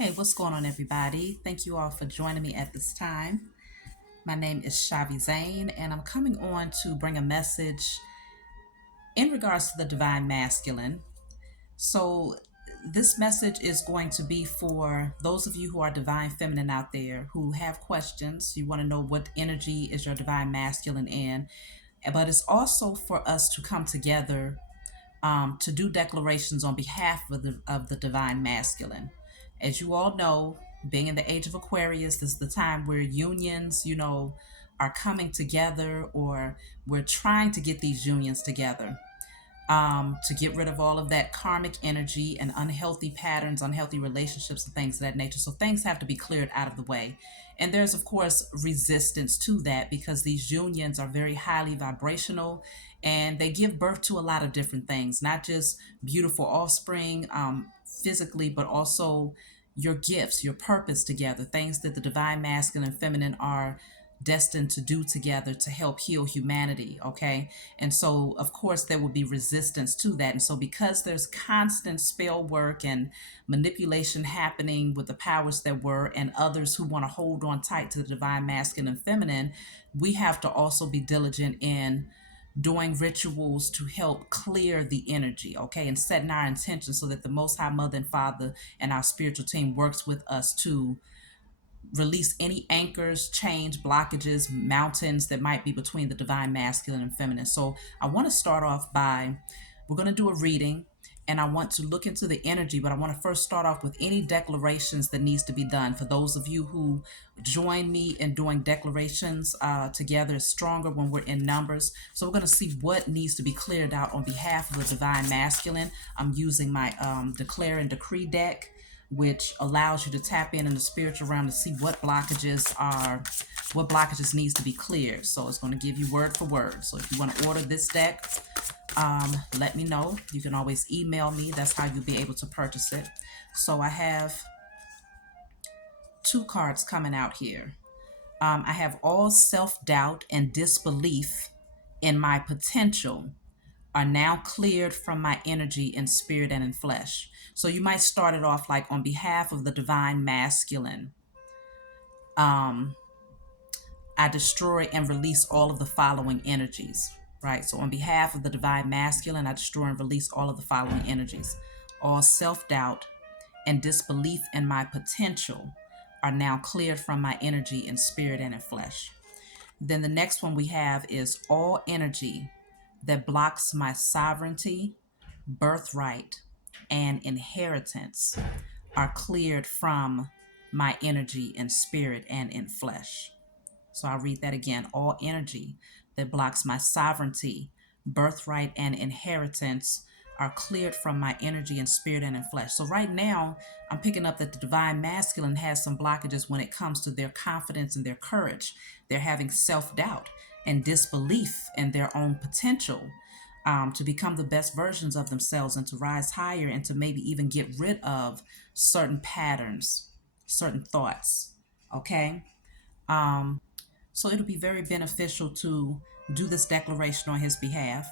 Hey, what's going on, everybody? Thank you all for joining me at this time. My name is Shavi Zane, and I'm coming on to bring a message in regards to the divine masculine. So, this message is going to be for those of you who are divine feminine out there who have questions. You want to know what energy is your divine masculine in, but it's also for us to come together to do declarations on behalf of the divine masculine. As you all know, being in the age of Aquarius, this is the time where unions, are coming together, or we're trying to get these unions together to get rid of all of that karmic energy and unhealthy patterns, unhealthy relationships, and things of that nature. So things have to be cleared out of the way. And there's, of course, resistance to that because these unions are very highly vibrational and they give birth to a lot of different things, not just beautiful offspring physically, but also your gifts, your purpose together, things that the divine masculine and feminine are destined to do together to help heal humanity. Okay. And so, of course, there will be resistance to that. And so, because there's constant spell work and manipulation happening with the powers that were and others who want to hold on tight to the divine masculine and feminine, we have to also be diligent in doing rituals to help clear the energy, okay, and setting our intentions so that the Most High Mother and Father and our spiritual team works with us to release any anchors, change, blockages, mountains that might be between the divine masculine and feminine. So I want to start off by, we're going to do a reading and I want to look into the energy, but I want to first start off with any declarations that needs to be done. For those of you who join me in doing declarations together is stronger when we're in numbers. So we're going to see what needs to be cleared out on behalf of the divine masculine. I'm using my declare and decree deck, which allows you to tap in the spiritual realm to see what blockages needs to be cleared. So it's going to give you word for word. So if you want to order this deck, let me know. You can always email me. That's how you'll be able to purchase it. So I have two cards coming out here. I have all self-doubt and disbelief in my potential are now cleared from my energy in spirit and in flesh. So you might start it off like, on behalf of the divine masculine, I destroy and release all of the following energies, right? So on behalf of the divine masculine, I destroy and release all of the following energies. All self-doubt and disbelief in my potential are now cleared from my energy in spirit and in flesh. Then the next one we have is all energy that blocks my sovereignty, birthright, and inheritance are cleared from my energy in spirit and in flesh. So I'll read that again. All energy that blocks my sovereignty, birthright, and inheritance are cleared from my energy and spirit and in flesh. So right now, I'm picking up that the divine masculine has some blockages when it comes to their confidence and their courage. They're having self-doubt and disbelief in their own potential to become the best versions of themselves and to rise higher and to maybe even get rid of certain patterns, certain thoughts. Okay. So it'll be very beneficial to do this declaration on his behalf.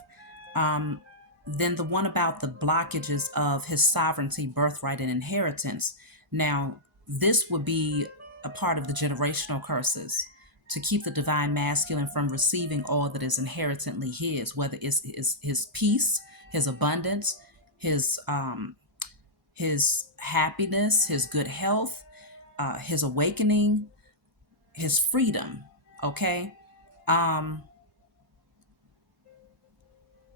Then the one about the blockages of his sovereignty, birthright, and inheritance. Now, this would be a part of the generational curses to keep the divine masculine from receiving all that is inherently his, whether it's his peace, his abundance, his happiness, his good health, his awakening, his freedom. Okay.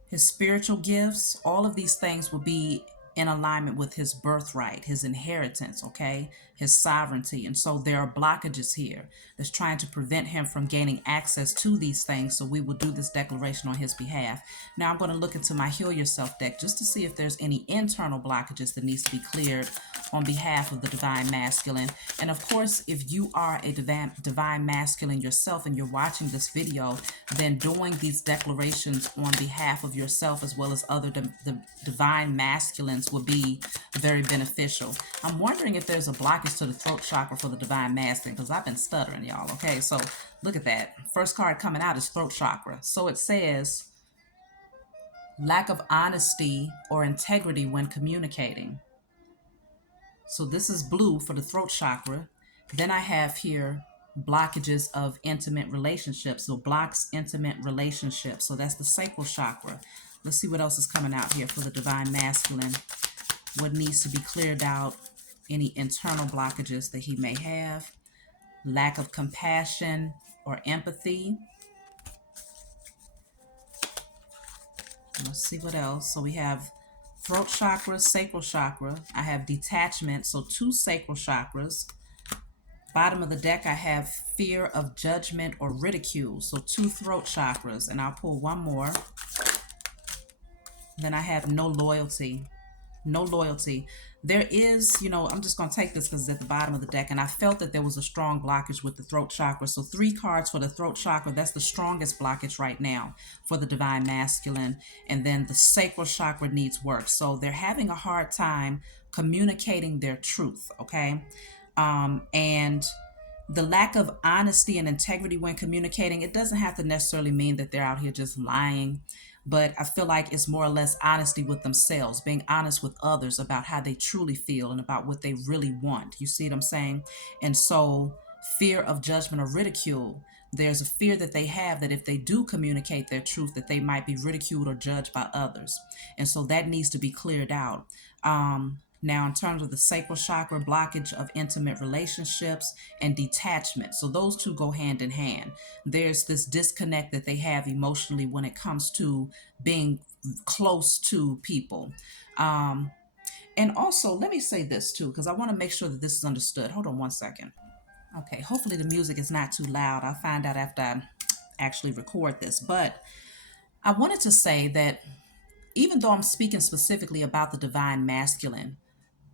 His spiritual gifts, all of these things will be in alignment with his birthright, his inheritance, okay, his sovereignty. And so there are blockages here that's trying to prevent him from gaining access to these things. So we will do this declaration on his behalf. Now I'm going to look into my Heal Yourself deck just to see if there's any internal blockages that needs to be cleared on behalf of the divine masculine. And of course, if you are a divine masculine yourself and you're watching this video, then doing these declarations on behalf of yourself as well as other divine masculines will be very beneficial. I'm wondering if there's a blockage to the throat chakra for the divine masculine, because I've been stuttering, y'all. Okay, so look at that. First card coming out is throat chakra. So it says lack of honesty or integrity when communicating. So this is blue for the throat chakra. Then I have here blockages of intimate relationships. So blocks intimate relationships. So that's the sacral chakra. Let's see what else is coming out here for the divine masculine. What needs to be cleared out? Any internal blockages that he may have. Lack of compassion or empathy. Let's see what else. So we have throat chakra, sacral chakra. I have detachment, so two sacral chakras. Bottom of the deck, I have fear of judgment or ridicule, so two throat chakras. And I'll pull one more. Then I have no loyalty. No loyalty. There is, I'm just going to take this because it's at the bottom of the deck, and I felt that there was a strong blockage with the throat chakra. So three cards for the throat chakra. That's the strongest blockage right now for the divine masculine. And then the sacral chakra needs work. So they're having a hard time communicating their truth, okay? And the lack of honesty and integrity when communicating, it doesn't have to necessarily mean that they're out here just lying, but I feel like it's more or less honesty with themselves, being honest with others about how they truly feel and about what they really want. You see what I'm saying? And so fear of judgment or ridicule, there's a fear that they have that if they do communicate their truth, that they might be ridiculed or judged by others. And so that needs to be cleared out. Now, in terms of the sacral chakra, blockage of intimate relationships and detachment. So those two go hand in hand. There's this disconnect that they have emotionally when it comes to being close to people. And also, let me say this too, because I want to make sure that this is understood. Hold on one second. Okay, hopefully the music is not too loud. I'll find out after I actually record this. But I wanted to say that even though I'm speaking specifically about the divine masculine,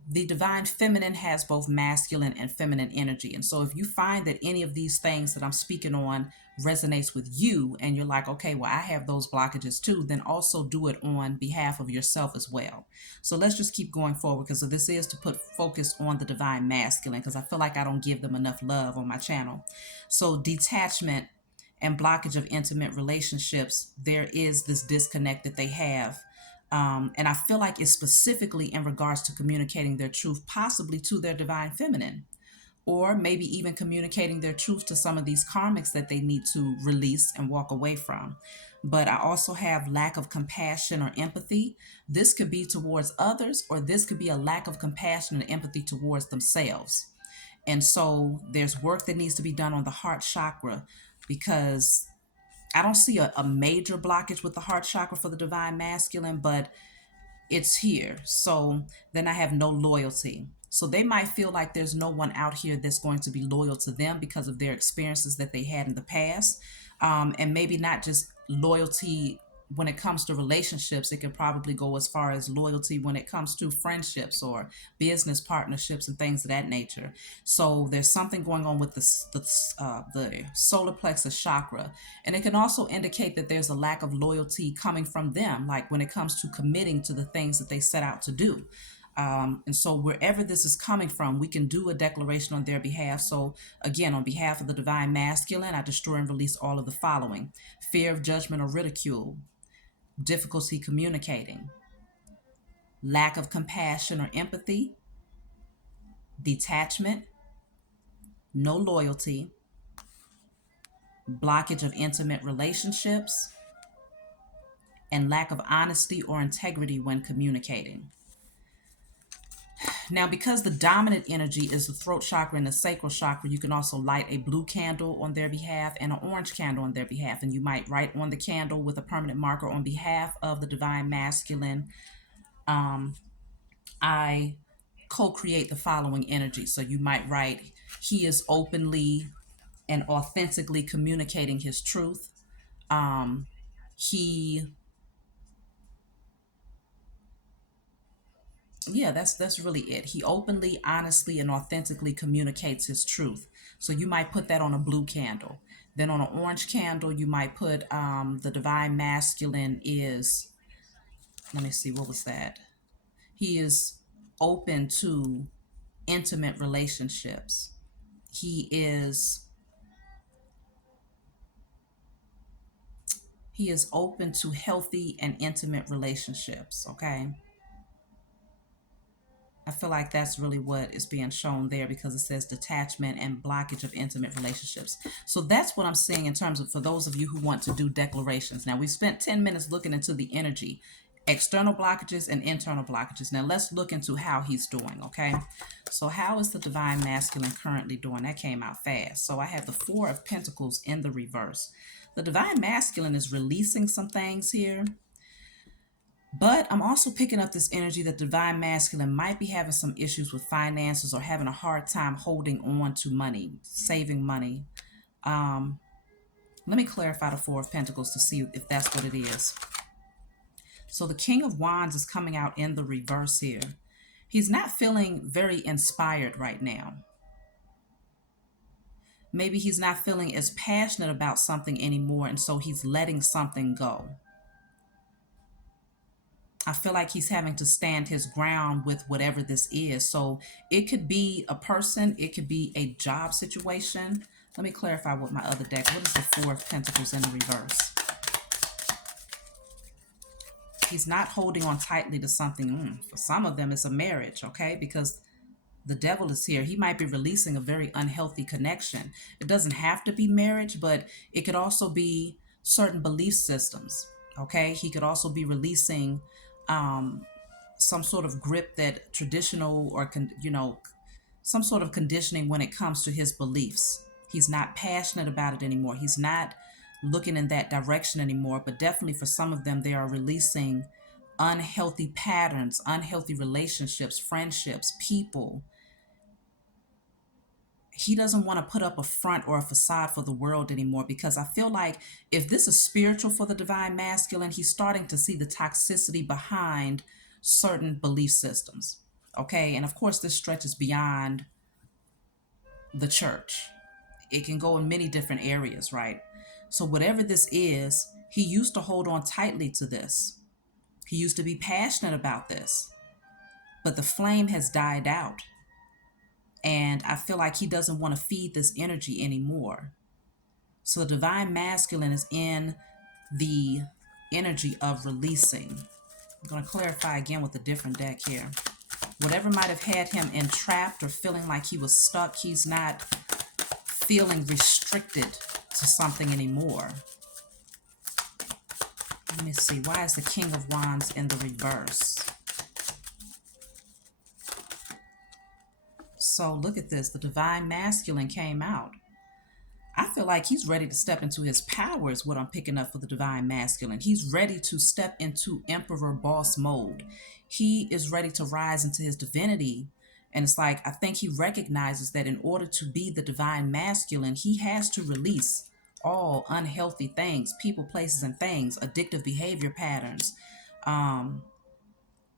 the divine feminine has both masculine and feminine energy. And so if you find that any of these things that I'm speaking on resonates with you and you're like, okay, well, I have those blockages too, then also do it on behalf of yourself as well. So let's just keep going forward because this is to put focus on the divine masculine because I feel like I don't give them enough love on my channel. So detachment and blockage of intimate relationships, there is this disconnect that they have, and I feel like it's specifically in regards to communicating their truth, possibly to their divine feminine, or maybe even communicating their truth to some of these karmics that they need to release and walk away from. But I also have lack of compassion or empathy. This could be towards others, or this could be a lack of compassion and empathy towards themselves. And so there's work that needs to be done on the heart chakra because I don't see a major blockage with the heart chakra for the divine masculine, but it's here. So then I have no loyalty. So they might feel like there's no one out here that's going to be loyal to them because of their experiences that they had in the past. And maybe not just loyalty when it comes to relationships, it can probably go as far as loyalty when it comes to friendships or business partnerships and things of that nature. So there's something going on with the solar plexus chakra, and it can also indicate that there's a lack of loyalty coming from them, like when it comes to committing to the things that they set out to do. And so wherever this is coming from, we can do a declaration on their behalf. So again, on behalf of the divine masculine, I destroy and release all of the following: fear of judgment or ridicule, difficulty communicating, lack of compassion or empathy, detachment, no loyalty, blockage of intimate relationships, and lack of honesty or integrity when communicating. Now, because the dominant energy is the throat chakra and the sacral chakra, you can also light a blue candle on their behalf and an orange candle on their behalf. And you might write on the candle with a permanent marker on behalf of the divine masculine, I co-create the following energy. So you might write, he is openly and authentically communicating his truth. He Yeah, that's really it. He openly, honestly, and authentically communicates his truth. So you might put that on a blue candle. Then on an orange candle, you might put the divine masculine is, let me see, what was that? He is open to intimate relationships. He is he is open to healthy and intimate relationships, okay? I feel like that's really what is being shown there because it says detachment and blockage of intimate relationships. So that's what I'm seeing in terms of for those of you who want to do declarations. Now, we spent 10 minutes looking into the energy, external blockages and internal blockages. Now, let's look into how he's doing, okay? So how is the divine masculine currently doing? That came out fast. So I have the Four of Pentacles in the reverse. The divine masculine is releasing some things here. But I'm also picking up this energy that divine masculine might be having some issues with finances or having a hard time holding on to money, saving money. Let me clarify the Four of Pentacles to see if that's what it is. So the King of Wands is coming out in the reverse here. He's not feeling very inspired right now. Maybe he's not feeling as passionate about something anymore, and so he's letting something go. I feel like he's having to stand his ground with whatever this is. So it could be a person, it could be a job situation. Let me clarify with my other deck. What is the Four of Pentacles in the reverse? He's not holding on tightly to something. For some of them, it's a marriage, okay? Because the devil is here. He might be releasing a very unhealthy connection. It doesn't have to be marriage, but it could also be certain belief systems, okay? He could also be releasing some sort of grip that traditional or, some sort of conditioning when it comes to his beliefs. He's not passionate about it anymore. He's not looking in that direction anymore, but definitely for some of them, they are releasing unhealthy patterns, unhealthy relationships, friendships, people. He doesn't want to put up a front or a facade for the world anymore because I feel like if this is spiritual for the divine masculine, he's starting to see the toxicity behind certain belief systems. Okay. And of course, this stretches beyond the church. It can go in many different areas, right? So, whatever this is, he used to hold on tightly to this. He used to be passionate about this, but the flame has died out. And I feel like he doesn't want to feed this energy anymore. So the divine masculine is in the energy of releasing. I'm going to clarify again with a different deck here. Whatever might have had him entrapped or feeling like he was stuck, he's not feeling restricted to something anymore. Let me see. Why is the King of Wands in the reverse? So look at this. The divine masculine came out. I feel like he's ready to step into his power is what I'm picking up for the divine masculine. He's ready to step into emperor boss mode. He is ready to rise into his divinity. And it's like, I think he recognizes that in order to be the divine masculine, he has to release all unhealthy things, people, places, and things, addictive behavior patterns,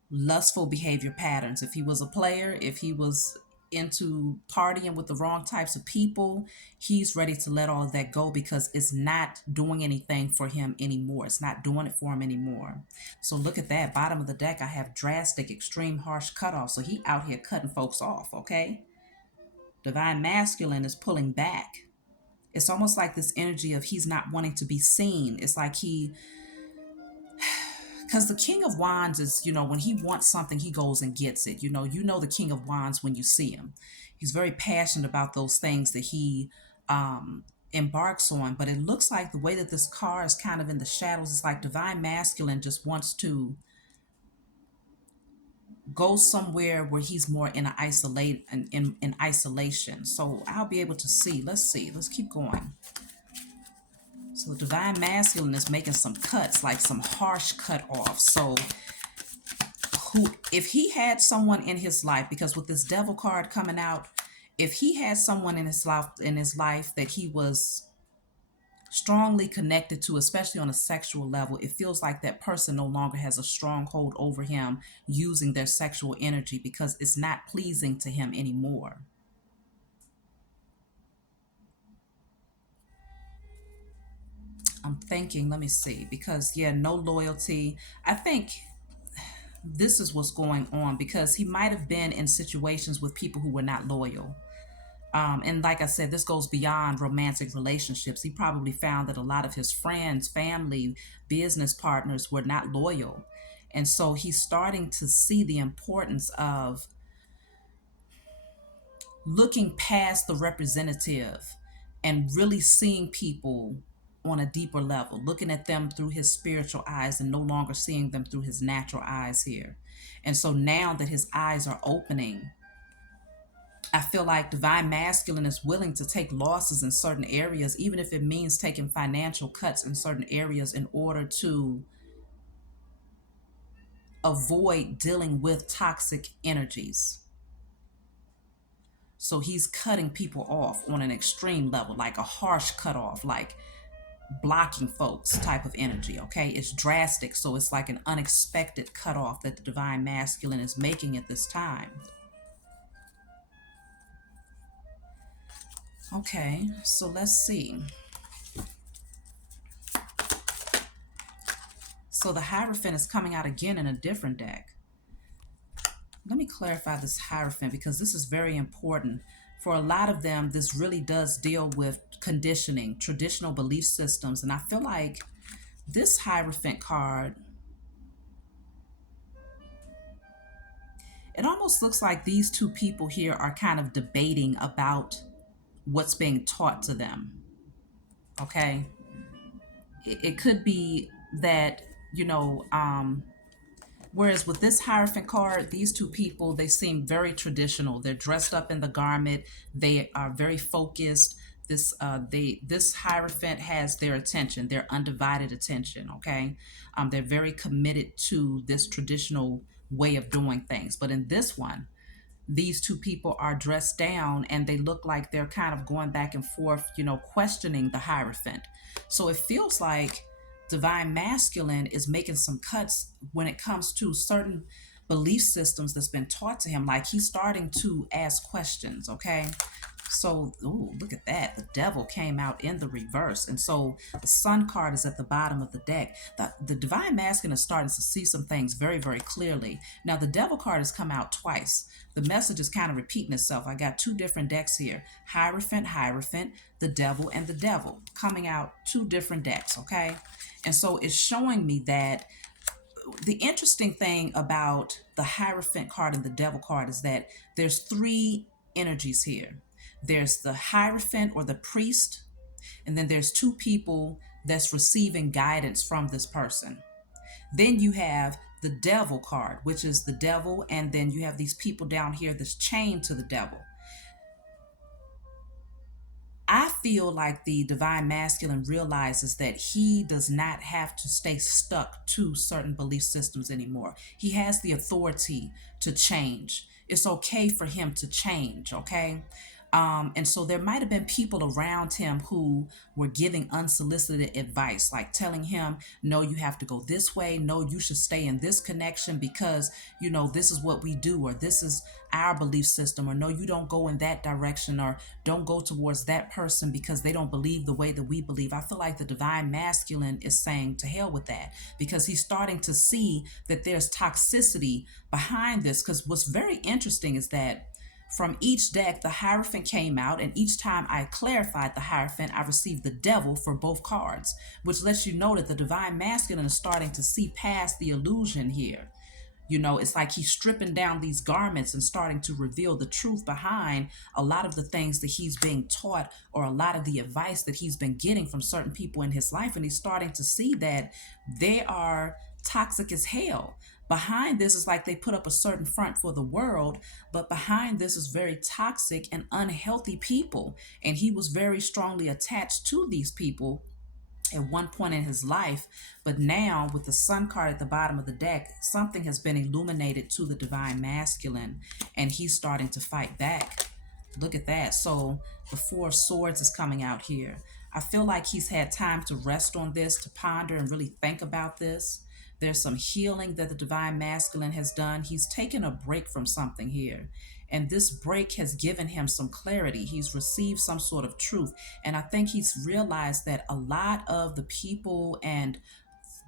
lustful behavior patterns. If he was a player, if he was into partying with the wrong types of people, he's ready to let all of that go because it's not doing anything for him anymore. It's not doing it for him anymore. So look at that. Bottom of the deck, I have drastic, extreme, harsh cutoff. So he out here cutting folks off, okay? Divine masculine is pulling back. It's almost like this energy of he's not wanting to be seen. It's like because the King of Wands is, when he wants something, he goes and gets it. You know the King of Wands when you see him. He's very passionate about those things that he embarks on. But it looks like the way that this car is kind of in the shadows, it's like divine masculine just wants to go somewhere where he's more in isolation. So I'll be able to see. Let's keep going. So the divine masculine is making some cuts, like some harsh cut off. So if he had someone in his life, because with this devil card coming out, if he had someone in his life that he was strongly connected to, especially on a sexual level, it feels like that person no longer has a stronghold over him using their sexual energy because it's not pleasing to him anymore. I'm thinking, let me see, because no loyalty. I think this is what's going on because he might have been in situations with people who were not loyal. And like I said, this goes beyond romantic relationships. He probably found that a lot of his friends, family, business partners were not loyal. And so he's starting to see the importance of looking past the representative and really seeing people on a deeper level, looking at them through his spiritual eyes and no longer seeing them through his natural eyes here. And so now that his eyes are opening, I feel like divine masculine is willing to take losses in certain areas, even if it means taking financial cuts in certain areas in order to avoid dealing with toxic energies. So he's cutting people off on an extreme level, like a harsh cutoff, like blocking folks type of energy. Okay, it's drastic, so it's like an unexpected cutoff that the divine masculine is making at this time. Okay, so let's see. So the Hierophant is coming out again in a different deck. Let me clarify this Hierophant because this is very important. For a lot of them, this really does deal with conditioning, traditional belief systems. And I feel like this Hierophant card, it almost looks like these two people here are kind of debating about what's being taught to them. Okay? It could be that, you know, whereas with this Hierophant card, these two people, they seem very traditional. They're dressed up in the garment. They are very focused. This Hierophant has their attention, their undivided attention. Okay, they're very committed to this traditional way of doing things. But in this one, these two people are dressed down and they look like they're kind of going back and forth, you know, questioning the Hierophant. So it feels like divine masculine is making some cuts when it comes to certain belief systems that's been taught to him. Like he's starting to ask questions. Okay, so, ooh, look at that. The devil came out in the reverse. And so the sun card is at the bottom of the deck. The divine masculine is starting to see some things very, very clearly. Now, the devil card has come out twice. The message is kind of repeating itself. I got two different decks here. Hierophant, Hierophant, the devil, and the devil coming out two different decks, okay? And so it's showing me that the interesting thing about the Hierophant card and the devil card is that there's three energies here. There's the Hierophant or the priest, and then there's two people that's receiving guidance from this person. Then you have the devil card, which is the devil, and then you have these people down here that's chained to the devil. I feel like the divine masculine realizes that he does not have to stay stuck to certain belief systems anymore. He has the authority to change. It's okay for him to change, okay? And so there might have been people around him who were giving unsolicited advice, like telling him, no, you have to go this way. No, you should stay in this connection because, you know, this is what we do, or this is our belief system, or no, you don't go in that direction, or don't go towards that person because they don't believe the way that we believe. I feel like the divine masculine is saying to hell with that because he's starting to see that there's toxicity behind this. Because what's very interesting is that from each deck, the Hierophant came out, and each time I clarified the Hierophant, I received the devil for both cards, which lets you know that the divine masculine is starting to see past the illusion here. You know, it's like he's stripping down these garments and starting to reveal the truth behind a lot of the things that he's being taught, or a lot of the advice that he's been getting from certain people in his life. And he's starting to see that they are toxic as hell. Behind this is like they put up a certain front for the world, but behind this is very toxic and unhealthy people. And he was very strongly attached to these people at one point in his life, but now with the sun card at the bottom of the deck, something has been illuminated to the divine masculine, and he's starting to fight back. Look at that. So the Four of Swords is coming out here. I feel like he's had time to rest on this, to ponder and really think about this. There's some healing that the divine masculine has done. He's taken a break from something here. And this break has given him some clarity. He's received some sort of truth. And I think he's realized that a lot of the people and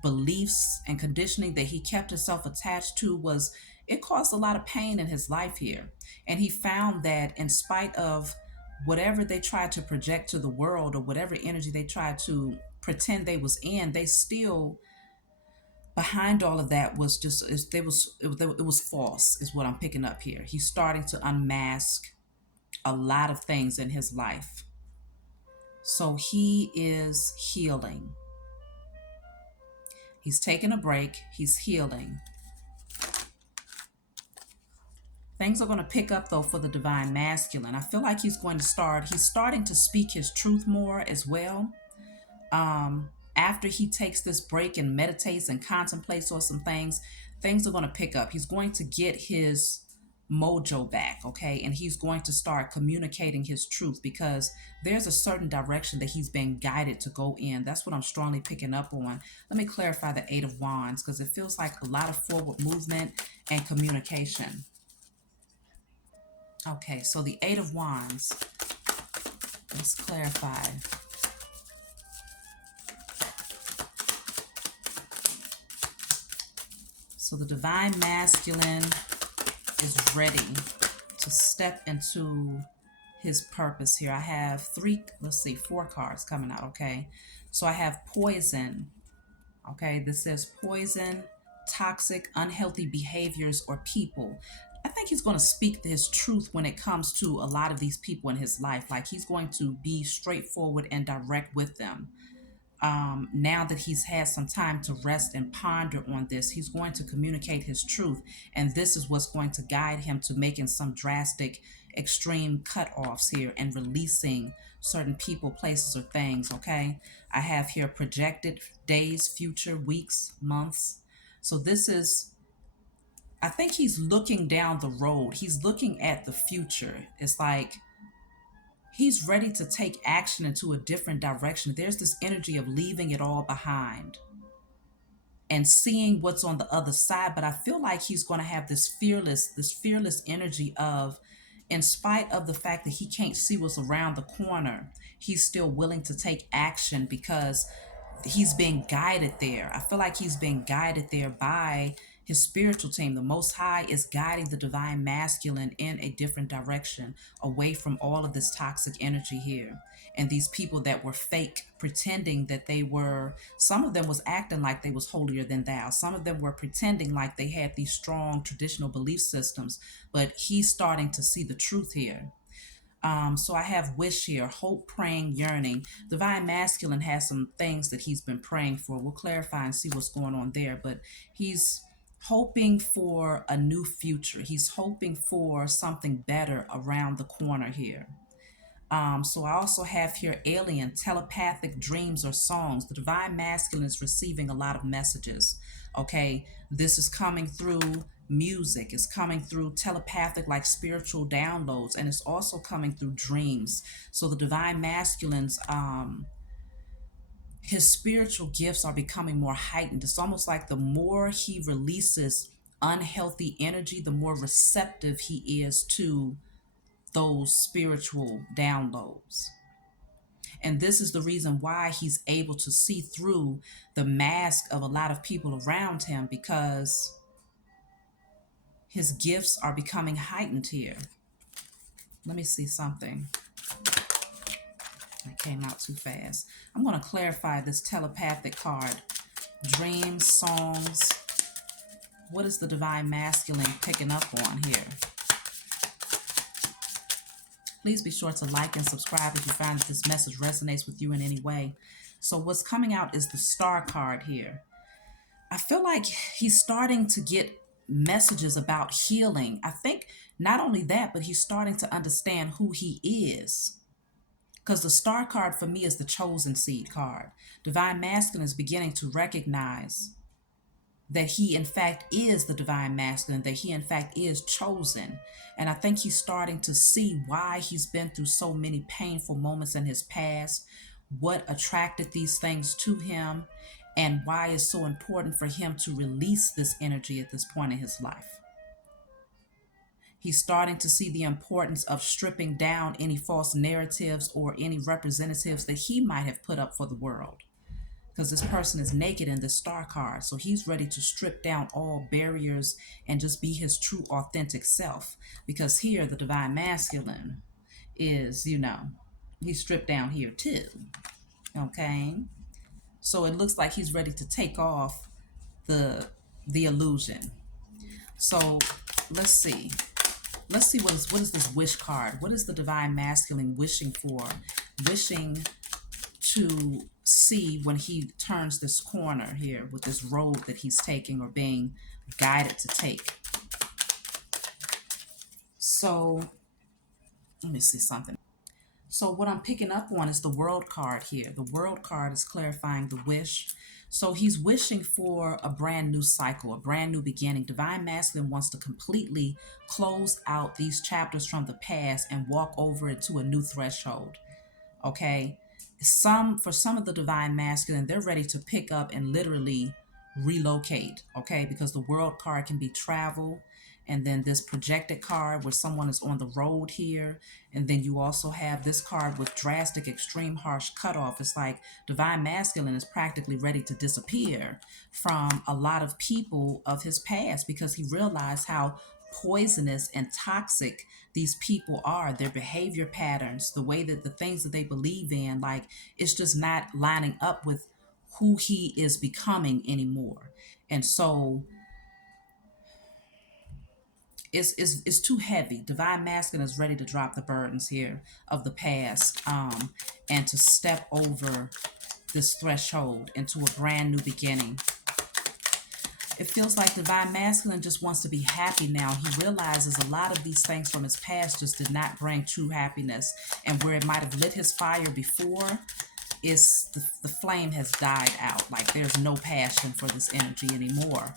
beliefs and conditioning that he kept himself attached to it caused a lot of pain in his life here. And he found that in spite of whatever they tried to project to the world, or whatever energy they tried to pretend they was in, they still, behind all of that was just, it was false, is what I'm picking up here. He's starting to unmask a lot of things in his life. So he is healing. He's taking a break. He's healing. Things are going to pick up though for the divine masculine. I feel like he's starting to speak his truth more as well. After he takes this break and meditates and contemplates on some things, things are going to pick up. He's going to get his mojo back, okay? And he's going to start communicating his truth because there's a certain direction that he's been guided to go in. That's what I'm strongly picking up on. Let me clarify the Eight of Wands because it feels like a lot of forward movement and communication. Okay, so the Eight of Wands. Let's clarify. So the divine masculine is ready to step into his purpose here. I have four cards coming out, okay? So I have poison, okay? This says poison, toxic, unhealthy behaviors or people. I think he's going to speak his truth when it comes to a lot of these people in his life. Like he's going to be straightforward and direct with them. Now that he's had some time to rest and ponder on this, he's going to communicate his truth. And this is what's going to guide him to making some drastic, extreme cutoffs here and releasing certain people, places, or things, okay? I have here projected days, future, weeks, months. So this is, I think he's looking down the road. He's looking at the future. It's like, he's ready to take action into a different direction. There's this energy of leaving it all behind and seeing what's on the other side. But I feel like he's going to have this fearless energy of, in spite of the fact that he can't see what's around the corner, he's still willing to take action because he's being guided there. I feel like he's being guided there by his spiritual team. The Most High is guiding the divine masculine in a different direction, away from all of this toxic energy here. And these people that were fake, pretending that they were, some of them was acting like they was holier than thou. Some of them were pretending like they had these strong traditional belief systems, but he's starting to see the truth here. So I have wish here, hope, praying, yearning. Divine masculine has some things that he's been praying for. We'll clarify and see what's going on there. But he's hoping for a new future. He's hoping for something better around the corner here. So I also have here alien, telepathic dreams or songs. The divine masculine is receiving a lot of messages. Okay, this is coming through music. It's coming through telepathic, like spiritual downloads, and it's also coming through dreams. So the divine masculine's his spiritual gifts are becoming more heightened. It's almost like the more he releases unhealthy energy, the more receptive he is to those spiritual downloads. And this is the reason why he's able to see through the mask of a lot of people around him, because his gifts are becoming heightened here. Let me see something. That came out too fast. I'm going to clarify this telepathic card. Dreams, songs. What is the divine masculine picking up on here? Please be sure to like and subscribe if you find that this message resonates with you in any way. So what's coming out is the Star card here. I feel like he's starting to get messages about healing. I think not only that, but he's starting to understand who he is. Because the Star card for me is the chosen seed card. Divine masculine is beginning to recognize that he in fact is the divine masculine, that he in fact is chosen. And I think he's starting to see why he's been through so many painful moments in his past, what attracted these things to him, and why it's so important for him to release this energy at this point in his life. He's starting to see the importance of stripping down any false narratives or any representatives that he might have put up for the world. Because this person is naked in the Star card. So he's ready to strip down all barriers and just be his true, authentic self. Because here, the divine masculine is, he's stripped down here too. Okay? So it looks like he's ready to take off the illusion. So let's see. let's see what is this wish card. What is the divine masculine wishing for? Wishing to see when he turns this corner here with this road that he's taking or being guided to take. So let me see something. So what I'm picking up on is the world card here. The world card is clarifying the wish. So he's wishing for a brand new cycle, a brand new beginning. Divine masculine wants to completely close out these chapters from the past and walk over into a new threshold. Okay, for some of the divine masculine, they're ready to pick up and literally relocate. Okay, because the world card can be travel, and then this projected card where someone is on the road here, and then you also have this card with drastic, extreme, harsh cutoff. It's like divine masculine is practically ready to disappear from a lot of people of his past because he realized how poisonous and toxic these people are, their behavior patterns, the way that the things that they believe in, like it's just not lining up with who he is becoming anymore. And so it's too heavy. Divine masculine is ready to drop the burdens here of the past, and to step over this threshold into a brand new beginning. It feels like divine masculine just wants to be happy now. He realizes a lot of these things from his past just did not bring true happiness. And where it might have lit his fire before, is the flame has died out. Like there's no passion for this energy anymore.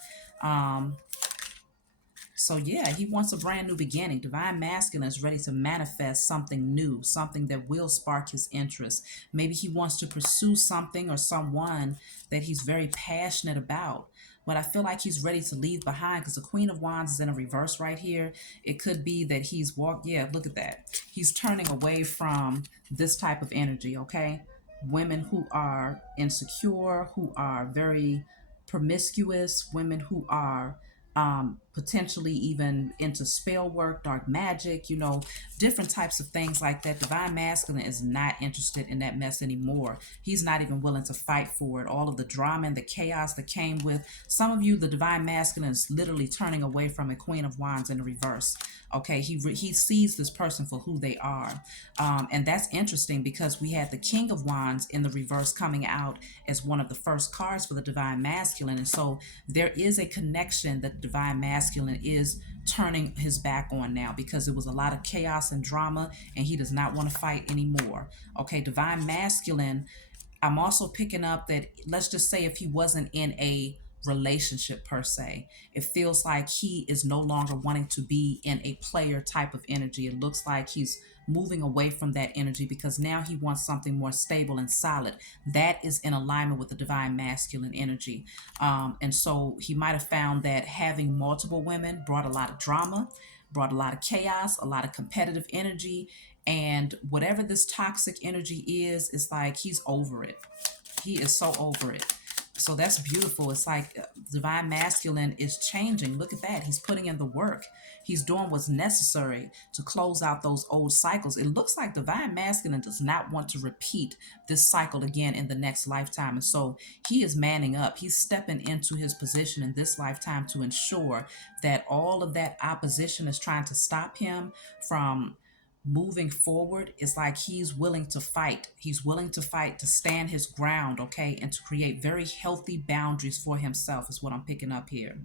So yeah, he wants a brand new beginning. Divine masculine is ready to manifest something new, something that will spark his interest. Maybe he wants to pursue something or someone that he's very passionate about. But I feel like he's ready to leave behind because the Queen of Wands is in a reverse right here. It could be that he's yeah, look at that. He's turning away from this type of energy, okay? Women who are insecure, who are very promiscuous, women who are potentially even into spell work, dark magic, different types of things like that. Divine masculine is not interested in that mess anymore. He's not even willing to fight for it. All of the drama and the chaos that came with some of you, the divine masculine is literally turning away from a Queen of Wands in the reverse. Okay, he sees this person for who they are, and that's interesting because we had the King of Wands in the reverse coming out as one of the first cards for the divine masculine, and so there is a connection that the divine masculine is turning his back on now because it was a lot of chaos and drama, and he does not want to fight anymore. Okay, divine masculine. I'm also picking up that, let's just say, if he wasn't in a relationship per se, it feels like he is no longer wanting to be in a player type of energy. It looks like he's moving away from that energy because now he wants something more stable and solid that is in alignment with the divine masculine energy. And so he might have found that having multiple women brought a lot of drama, brought a lot of chaos, a lot of competitive energy, and whatever this toxic energy is, it's like he's over it. He is so over it. So that's beautiful. It's like divine masculine is changing. Look at that. He's putting in the work. He's doing what's necessary to close out those old cycles. It looks like divine masculine does not want to repeat this cycle again in the next lifetime. And so he is manning up. He's stepping into his position in this lifetime to ensure that all of that opposition is trying to stop him from moving forward. Is like he's willing to fight. He's willing to fight to stand his ground, okay, and to create very healthy boundaries for himself is what I'm picking up here.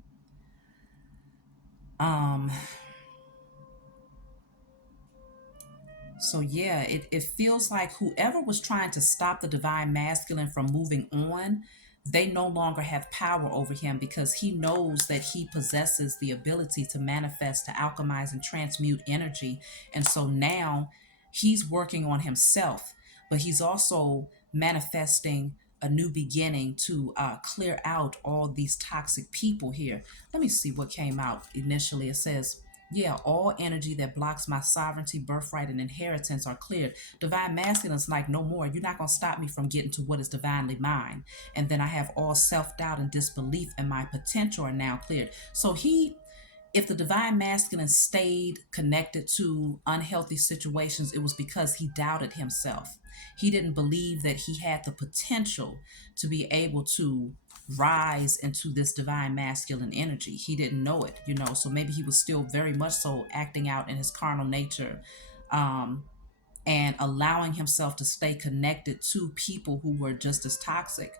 So yeah, it feels like whoever was trying to stop the divine masculine from moving on, they no longer have power over him because he knows that he possesses the ability to manifest, to alchemize, and transmute energy. And so now he's working on himself, but he's also manifesting a new beginning to clear out all these toxic people here. Let me see what came out initially. It says, yeah, all energy that blocks my sovereignty, birthright, and inheritance are cleared. Divine masculine is like, no more. You're not going to stop me from getting to what is divinely mine. And then I have all self-doubt and disbelief in my potential are now cleared. So if the divine masculine stayed connected to unhealthy situations, it was because he doubted himself. He didn't believe that he had the potential to be able to rise into this divine masculine energy. He didn't know it, so maybe he was still very much so acting out in his carnal nature, um, and allowing himself to stay connected to people who were just as toxic.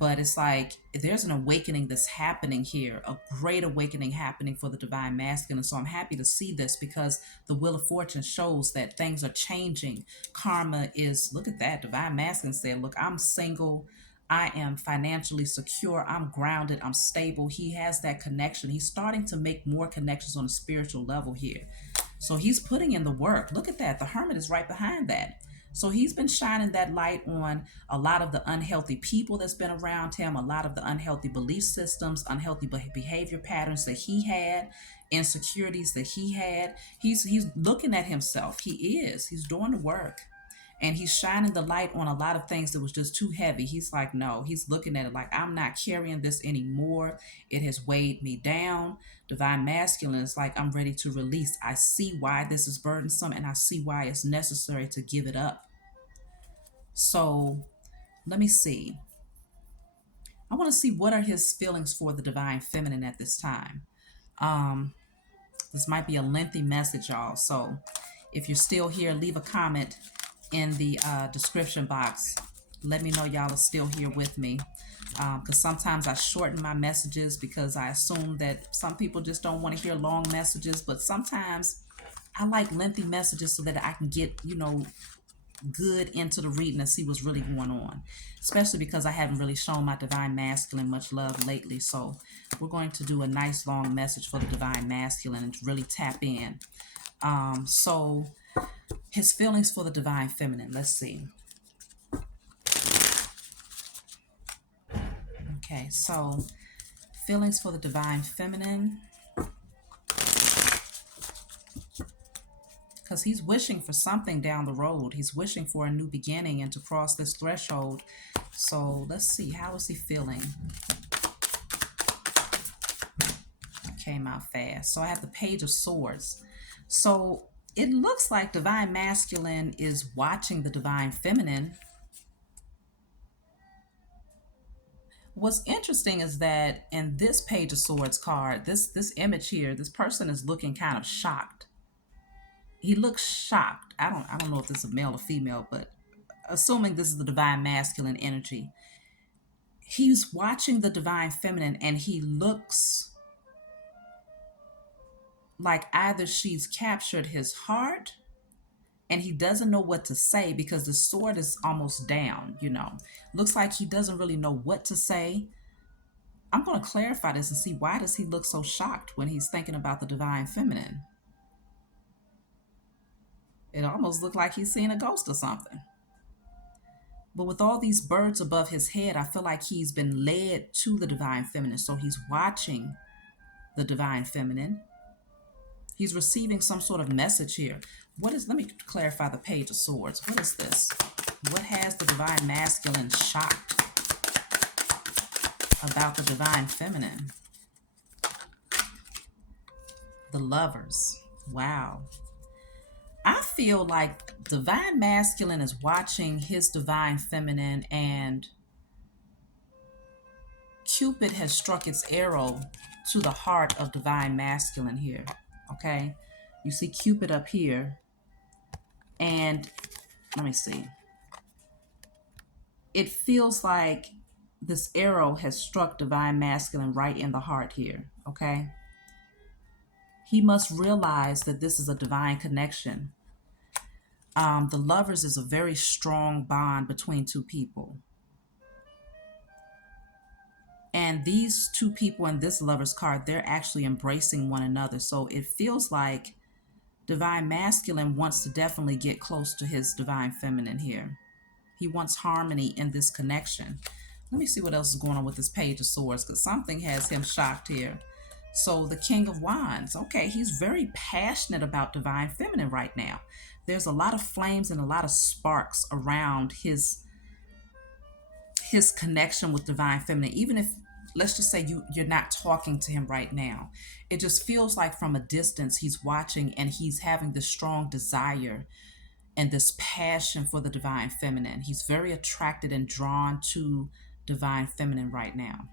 But it's like there's an awakening that's happening here, a great awakening happening for the divine masculine. So I'm happy to see this, because the Wheel of Fortune shows that things are changing. Karma is, look at that, divine masculine said, look, I'm single, I am financially secure, I'm grounded, I'm stable. He has that connection. He's starting to make more connections on a spiritual level here. So he's putting in the work. Look at that, the Hermit is right behind that. So he's been shining that light on a lot of the unhealthy people that's been around him, a lot of the unhealthy belief systems, unhealthy behavior patterns that he had, insecurities that he had. He's looking at himself. He's doing the work. And he's shining the light on a lot of things that was just too heavy. He's like, no, he's looking at it like, I'm not carrying this anymore. It has weighed me down. Divine masculine is like, I'm ready to release. I see why this is burdensome, and I see why it's necessary to give it up. So let me see. I want to see what are his feelings for the divine feminine at this time. Um, this might be a lengthy message, y'all. So if you're still here, leave a comment in the description box. Let me know y'all are still here with me, because sometimes I shorten my messages because I assume that some people just don't want to hear long messages, but sometimes I like lengthy messages so that I can get good into the reading and see what's really going on, especially because I haven't really shown my divine masculine much love lately. So we're going to do a nice long message for the divine masculine and to really tap in. So his feelings for the divine feminine, let's see. Okay, so feelings for the divine feminine, because he's wishing for something down the road. He's wishing for a new beginning and to cross this threshold. So let's see, how is he feeling? Came out fast. So I have the Page of Swords. So it looks like divine masculine is watching the divine feminine. What's interesting is that in this Page of Swords card, this image here, this person is looking kind of shocked. He looks shocked. I don't know if this is a male or female, but assuming this is the divine masculine energy, he's watching the divine feminine and he looks like either she's captured his heart and he doesn't know what to say because the sword is almost down, Looks like he doesn't really know what to say. I'm going to clarify this and see, why does he look so shocked when he's thinking about the divine feminine? It almost looked like he's seeing a ghost or something. But with all these birds above his head, I feel like he's been led to the divine feminine. So he's watching the divine feminine. He's receiving some sort of message here. Let me clarify the Page of Swords. What is this? What has the divine masculine shocked about the divine feminine? The Lovers. Wow. I feel like divine masculine is watching his divine feminine, and Cupid has struck its arrow to the heart of divine masculine here. Okay, you see Cupid up here, and let me see. It feels like this arrow has struck divine masculine right in the heart here. Okay, he must realize that this is a divine connection. The Lovers is a very strong bond between two people. And these two people in this Lovers card, they're actually embracing one another. So it feels like divine masculine wants to definitely get close to his divine feminine here. He wants harmony in this connection. Let me see what else is going on with this Page of Swords, because something has him shocked here. So the King of Wands. Okay, he's very passionate about divine feminine right now. There's a lot of flames and a lot of sparks around his connection with divine feminine. Even if, let's just say you're not talking to him right now, it just feels like from a distance he's watching and he's having this strong desire and this passion for the divine feminine. He's very attracted and drawn to divine feminine right now.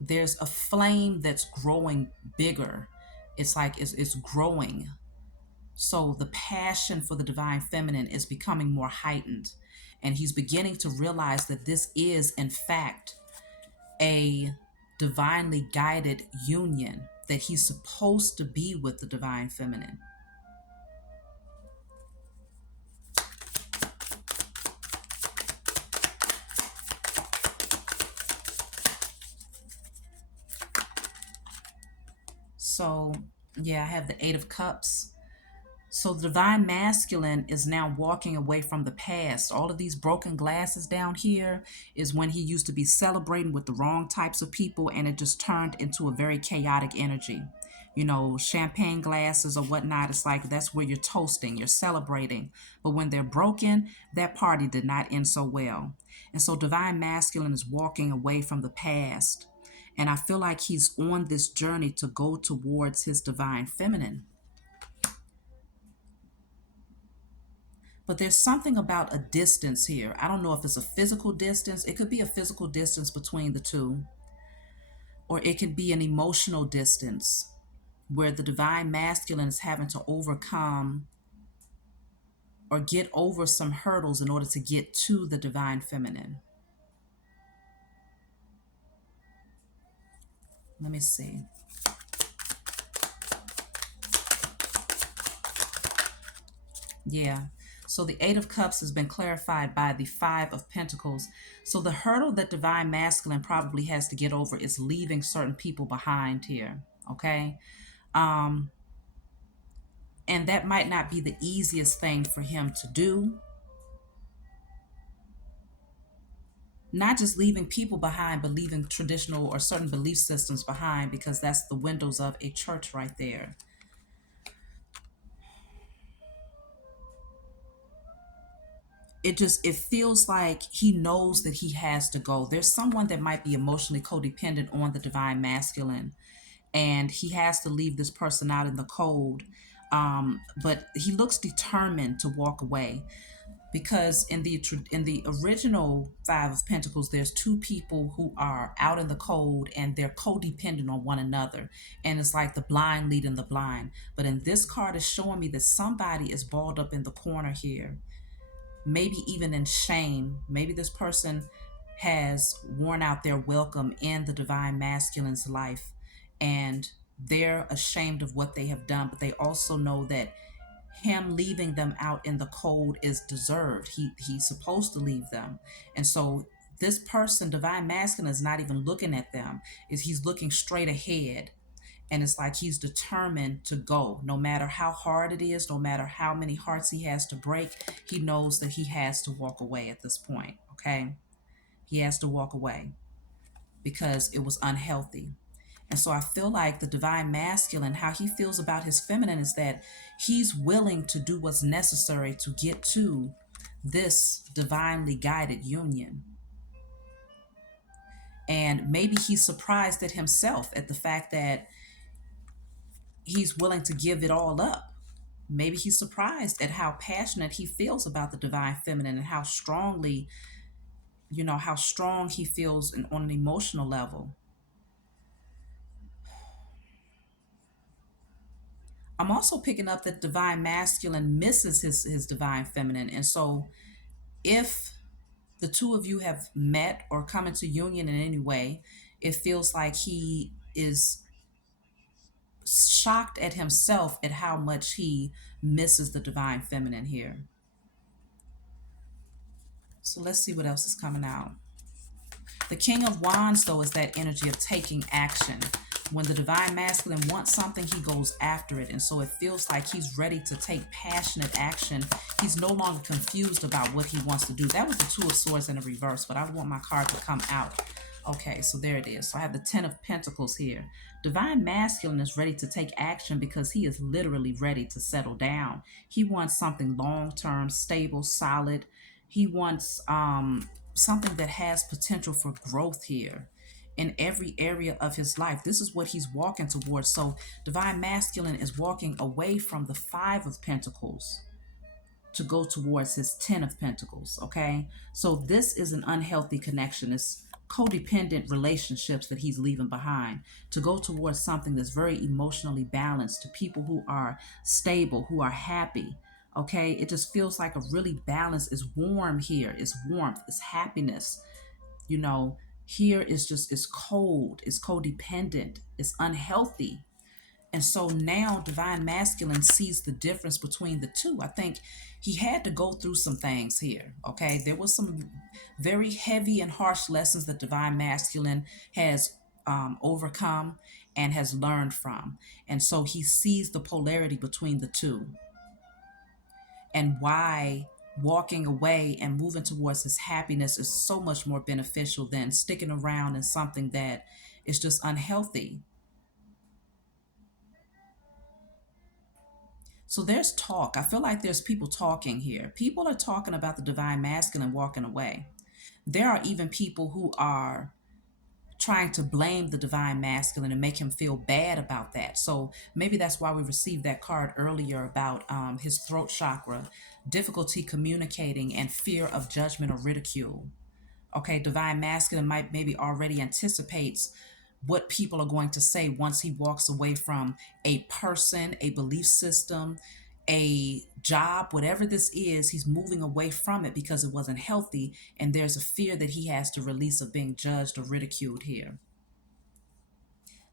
There's a flame that's growing bigger. It's like it's growing. So the passion for the divine feminine is becoming more heightened. And he's beginning to realize that this is, in fact, a divinely guided union, that he's supposed to be with the divine feminine. So, yeah, I have the Eight of Cups. So the divine masculine is now walking away from the past. All of these broken glasses down here is when he used to be celebrating with the wrong types of people, and it just turned into a very chaotic energy. You know, champagne glasses or whatnot, it's like that's where you're toasting, you're celebrating. But when they're broken, that party did not end so well. And so divine masculine is walking away from the past. And I feel like he's on this journey to go towards his divine feminine. But there's something about a distance here. I don't know if it's a physical distance. It could be a physical distance between the two, or it could be an emotional distance where the divine masculine is having to overcome or get over some hurdles in order to get to the divine feminine. Let me see. Yeah. So the Eight of Cups has been clarified by the Five of Pentacles. So the hurdle that divine masculine probably has to get over is leaving certain people behind here. Okay. Um, and that might not be the easiest thing for him to do. Not just leaving people behind, but leaving traditional or certain belief systems behind, because that's the windows of a church right there. It feels like he knows that he has to go. There's someone that might be emotionally codependent on the divine masculine, and he has to leave this person out in the cold. But he looks determined to walk away, because in the original Five of Pentacles, there's two people who are out in the cold and they're codependent on one another, and it's like the blind leading the blind. But in this card is showing me that somebody is balled up in the corner here, maybe even in shame. Maybe this person has worn out their welcome in the divine masculine's life, and they're ashamed of what they have done, but they also know that him leaving them out in the cold is deserved. He's supposed to leave them. And so this person, divine masculine, is not even looking at them. Is he's looking straight ahead. And it's like he's determined to go. No matter how hard it is, no matter how many hearts he has to break, he knows that he has to walk away at this point. Okay? He has to walk away because it was unhealthy. And so I feel like the divine masculine, how he feels about his feminine is that he's willing to do what's necessary to get to this divinely guided union. And maybe he's surprised at himself at the fact that he's willing to give it all up. Maybe he's surprised at how passionate he feels about the divine feminine, and how strongly, how strong he feels on an emotional level. I'm also picking up that divine masculine misses his divine feminine. And so if the two of you have met or come into union in any way, it feels like he is shocked at himself at how much he misses the divine feminine here. So let's see what else is coming out. The King of Wands, though, is that energy of taking action. When the divine masculine wants something, he goes after it. And so it feels like he's ready to take passionate action. He's no longer confused about what he wants to do. That was the Two of Swords in a reverse, but I want my card to come out. Okay, so there it is. So I have the Ten of Pentacles here. Divine masculine is ready to take action because he is literally ready to settle down. He wants something long-term, stable, solid. He wants something that has potential for growth here in every area of his life. This is what he's walking towards. So divine masculine is walking away from the Five of Pentacles. to go towards his 10 of Pentacles, okay? So this is an unhealthy connection. It's codependent relationships that he's leaving behind to go towards something that's very emotionally balanced, to people who are stable, who are happy, okay? It just feels like a really balance. It's warm here. It's warmth. It's happiness. You know, here is just, it's cold. It's codependent. It's unhealthy. And so now Divine Masculine sees the difference between the two. I think he had to go through some things here. Okay. There was some very heavy and harsh lessons that Divine Masculine has overcome and has learned from. And so he sees the polarity between the two and why walking away and moving towards his happiness is so much more beneficial than sticking around in something that is just unhealthy. So there's talk. I feel like there's people talking here. People are talking about the Divine Masculine walking away. There are even people who are trying to blame the Divine Masculine and make him feel bad about that. So maybe that's why we received that card earlier about his throat chakra, difficulty communicating, and fear of judgment or ridicule. Okay, Divine Masculine might maybe already anticipates what people are going to say once he walks away from a person, a belief system, a job, whatever this is. He's moving away from it because it wasn't healthy, and there's a fear that he has to release of being judged or ridiculed here.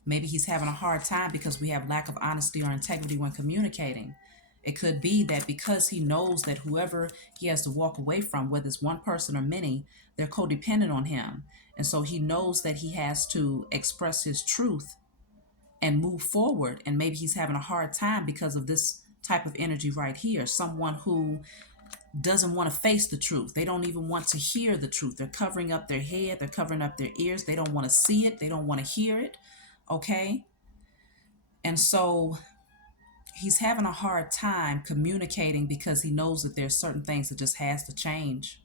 Maybe he's having a hard time because we have lack of honesty or integrity when communicating. It could be that because he knows that whoever he has to walk away from, whether it's one person or many, they're codependent on him. And so he knows that he has to express his truth and move forward. And maybe he's having a hard time because of this type of energy right here. Someone who doesn't want to face the truth. They don't even want to hear the truth. They're covering up their head. They're covering up their ears. They don't want to see it. They don't want to hear it. Okay. And so he's having a hard time communicating because he knows that there's certain things that just has to change.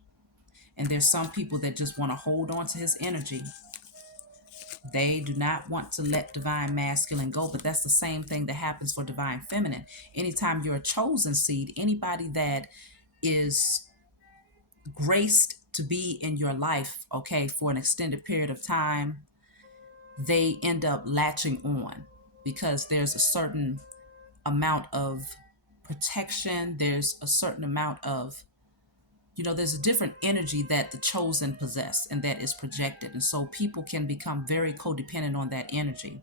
And there's some people that just want to hold on to his energy. They do not want to let Divine Masculine go, but that's the same thing that happens for Divine Feminine. Anytime you're a chosen seed, anybody that is graced to be in your life, okay, for an extended period of time, they end up latching on because there's a certain amount of protection. There's a certain amount of, there's a different energy that the chosen possess and that is projected. And so people can become very codependent on that energy.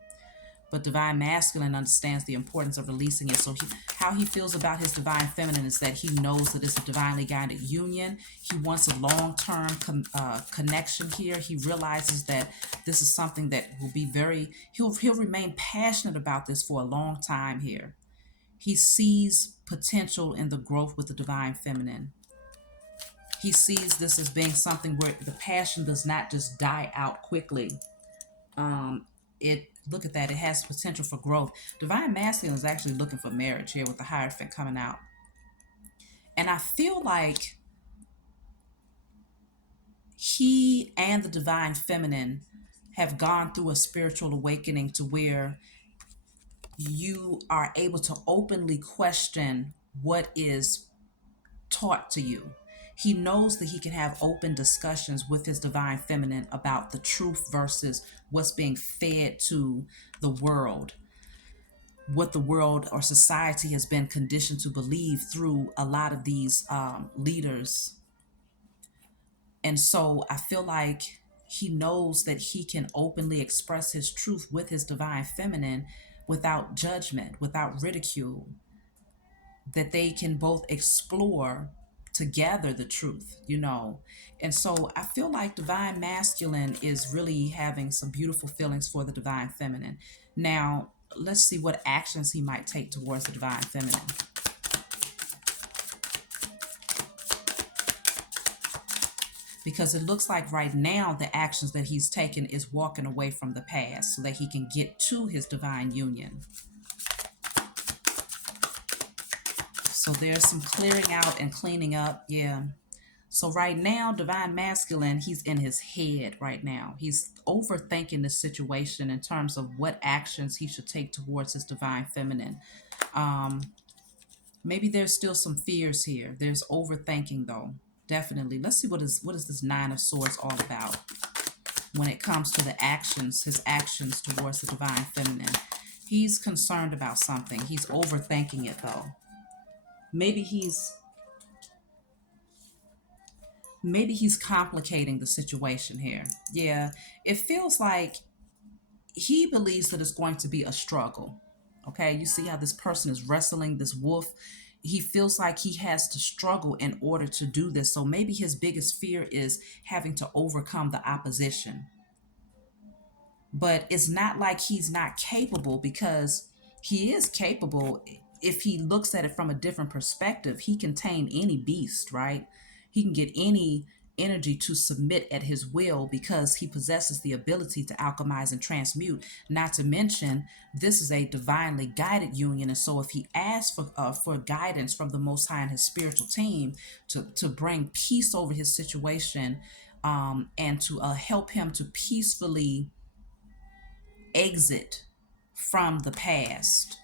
But Divine Masculine understands the importance of releasing it. So how he feels about his Divine Feminine is that he knows that it's a divinely guided union. He wants a long-term connection here. He realizes that this is something that will be he'll remain passionate about this for a long time here. He sees potential in the growth with the Divine Feminine. He sees this as being something where the passion does not just die out quickly. Look at that, it has potential for growth. Divine Masculine is actually looking for marriage here with the Hierophant coming out. And I feel like he and the Divine Feminine have gone through a spiritual awakening to where you are able to openly question what is taught to you. He knows that he can have open discussions with his Divine Feminine about the truth versus what's being fed to the world, what the world or society has been conditioned to believe through a lot of these leaders. And so I feel like he knows that he can openly express his truth with his Divine Feminine without judgment, without ridicule, that they can both explore together the truth. And so I feel like Divine Masculine is really having some beautiful feelings for the Divine Feminine. Now, let's see what actions he might take towards the Divine Feminine. Because it looks like right now the actions that he's taken is walking away from the past so that he can get to his divine union. So there's some clearing out and cleaning up. Yeah. So right now, Divine Masculine, he's in his head right now. He's overthinking the situation in terms of what actions he should take towards his Divine Feminine. Maybe there's still some fears here. There's overthinking though. Definitely. Let's see what is this Nine of Swords all about when it comes to the actions, his actions towards the divine feminine. He's concerned about something. He's overthinking it though. Maybe he's maybe he's complicating the situation here. Yeah, it feels like he believes that it's going to be a struggle. Okay, you see how this person is wrestling this wolf. He feels like he has to struggle in order to do this. So maybe his biggest fear is having to overcome the opposition. But it's not like he's not capable, because he is capable. If he looks at it from a different perspective, he can tame any beast, right? He can get any energy to submit at his will, because he possesses the ability to alchemize and transmute. Not to mention, this is a divinely guided union, and so if he asks for guidance from the Most High and his spiritual team to bring peace over his situation, and to help him to peacefully exit from the past.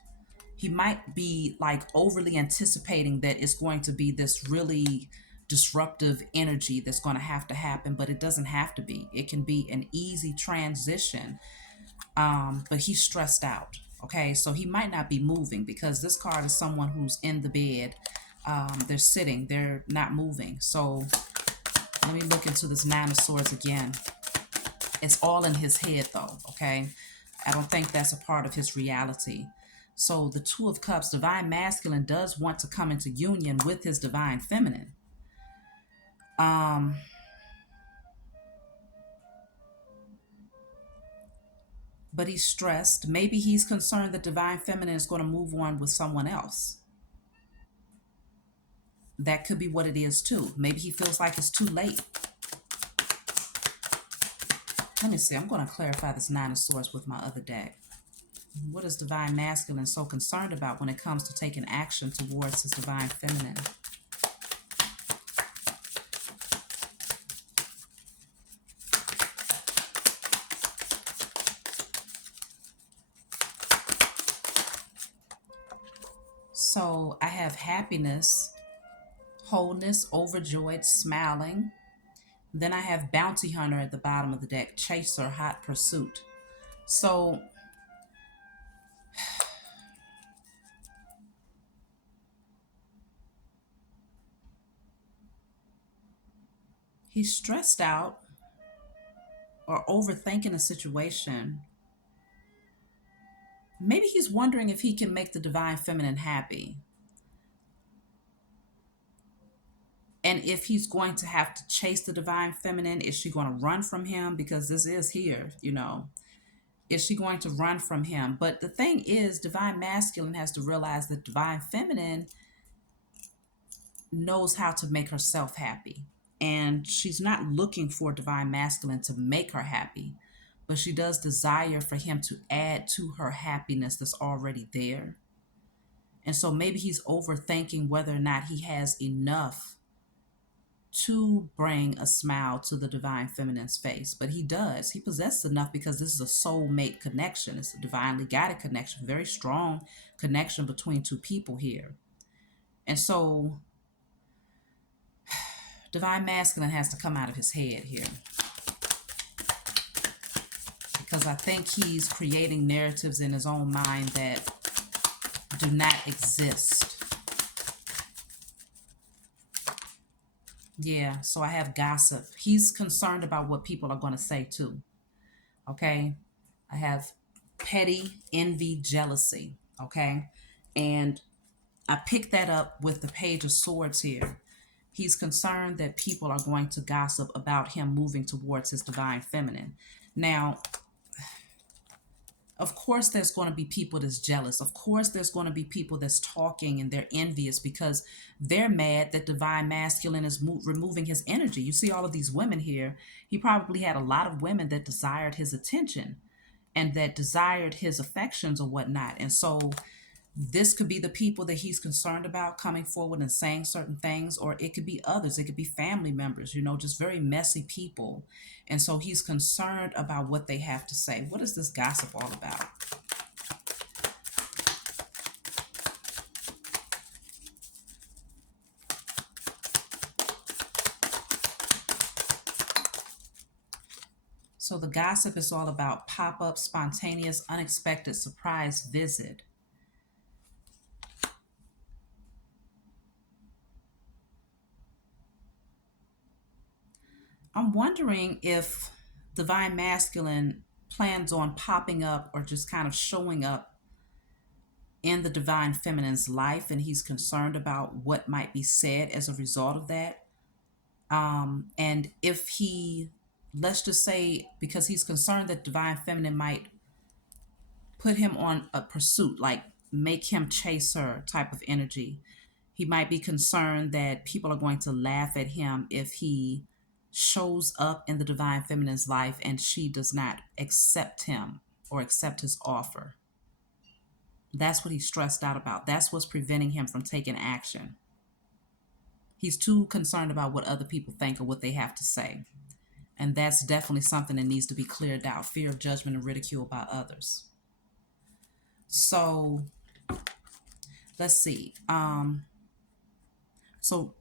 He might be like overly anticipating that it's going to be this really disruptive energy that's going to happen, but it doesn't have to be. It can be an easy transition. But he's stressed out. Okay, so he might not be moving, because this card is someone who's in the bed. They're sitting, they're not moving. So let me look into this Nine of Swords again. It's all in his head though, okay? I don't think that's a part of his reality. So the Two of Cups, divine masculine, does want to come into union with his divine feminine. But he's stressed. Maybe he's concerned that divine feminine is going to move on with someone else. That could be what it is too. Maybe he feels like it's too late. Let me see. I'm going to clarify this Nine of Swords with my other deck. What is divine masculine so concerned about when it comes to taking action towards his divine feminine? So I have happiness, wholeness, overjoyed, smiling. Then I have bounty hunter at the bottom of the deck, chaser, hot pursuit. So he's stressed out or overthinking a situation. Maybe he's wondering if he can make the divine feminine happy. And if he's going to have to chase the divine feminine, is she going to run from him? Because this is here, you know. Is she going to run from him? But the thing is, divine masculine has to realize that divine feminine knows how to make herself happy. And she's not looking for divine masculine to make her happy, but she does desire for him to add to her happiness that's already there. And so maybe he's overthinking whether or not he has enough to bring a smile to the divine feminine's face. But he does. He possesses enough, because this is a soulmate connection. It's a divinely guided connection, very strong connection between two people here. And so divine masculine has to come out of his head here, because I think he's creating narratives in his own mind that do not exist. Yeah, so I have gossip. He's concerned about what people are going to say too. Okay, I have petty, envy, jealousy. Okay, and I picked that up with the Page of Swords here. He's concerned that people are going to gossip about him moving towards his divine feminine. Now, of course, there's going to be people that's jealous. Of course, there's going to be people that's talking and they're envious because they're mad that divine masculine is removing his energy. You see all of these women here. He probably had a lot of women that desired his attention and that desired his affections or whatnot. And so this could be the people that he's concerned about coming forward and saying certain things, or it could be others. It could be family members, you know, just very messy people. And so he's concerned about what they have to say. What is this gossip all about? So the gossip is all about pop-up, spontaneous, unexpected surprise visit. I'm wondering if divine masculine plans on popping up or just kind of showing up in the divine feminine's life, and he's concerned about what might be said as a result of that. And if he, let's just say, because he's concerned that divine feminine might put him on a pursuit, like make him chase her type of energy. He might be concerned that people are going to laugh at him if he shows up in the divine feminine's life and she does not accept him or accept his offer. That's what he's stressed out about. That's what's preventing him from taking action. He's too concerned about what other people think or what they have to say. And that's definitely something that needs to be cleared out, fear of judgment and ridicule by others. So let's see. So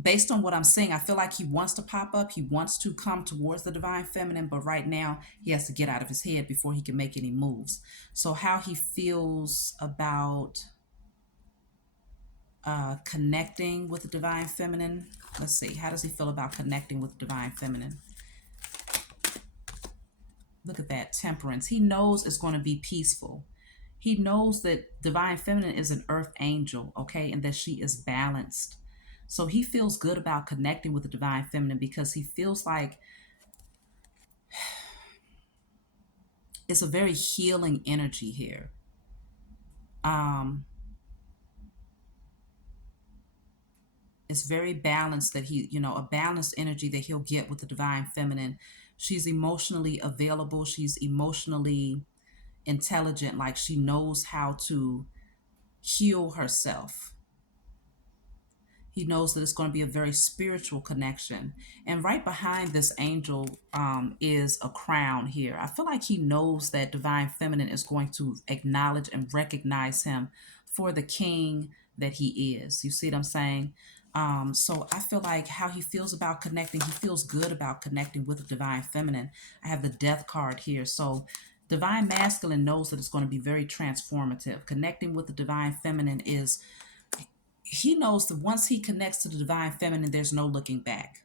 based on what I'm seeing, I feel like he wants to pop up. He wants to come towards the divine feminine, but right now he has to get out of his head before he can make any moves. So how he feels about connecting with the divine feminine. Let's see. How does he feel about connecting with the divine feminine? Look at that, temperance. He knows it's going to be peaceful. He knows that divine feminine is an earth angel, okay, and that she is balanced. So he feels good about connecting with the divine feminine because he feels like it's a very healing energy here. It's very balanced that he, a balanced energy that he'll get with the divine feminine. She's emotionally available. She's emotionally intelligent. Like she knows how to heal herself. He knows that it's going to be a very spiritual connection. And right behind this angel is a crown here. I feel like he knows that divine feminine is going to acknowledge and recognize him for the king that he is. You see what I'm saying? So I feel like how he feels about connecting, he feels good about connecting with the divine feminine. I have the death card here. So divine masculine knows that it's going to be very transformative. Connecting with the divine feminine is, he knows that once he connects to the divine feminine, there's no looking back.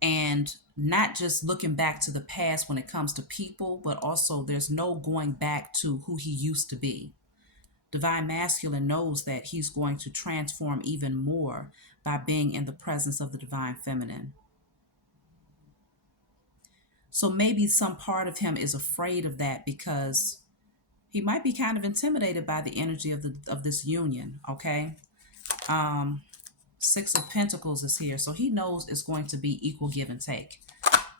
And not just looking back to the past when it comes to people, but also there's no going back to who he used to be. Divine masculine knows that he's going to transform even more by being in the presence of the divine feminine. So maybe some part of him is afraid of that because he might be kind of intimidated by the energy of this union, okay? Six of Pentacles is here. So he knows it's going to be equal give and take.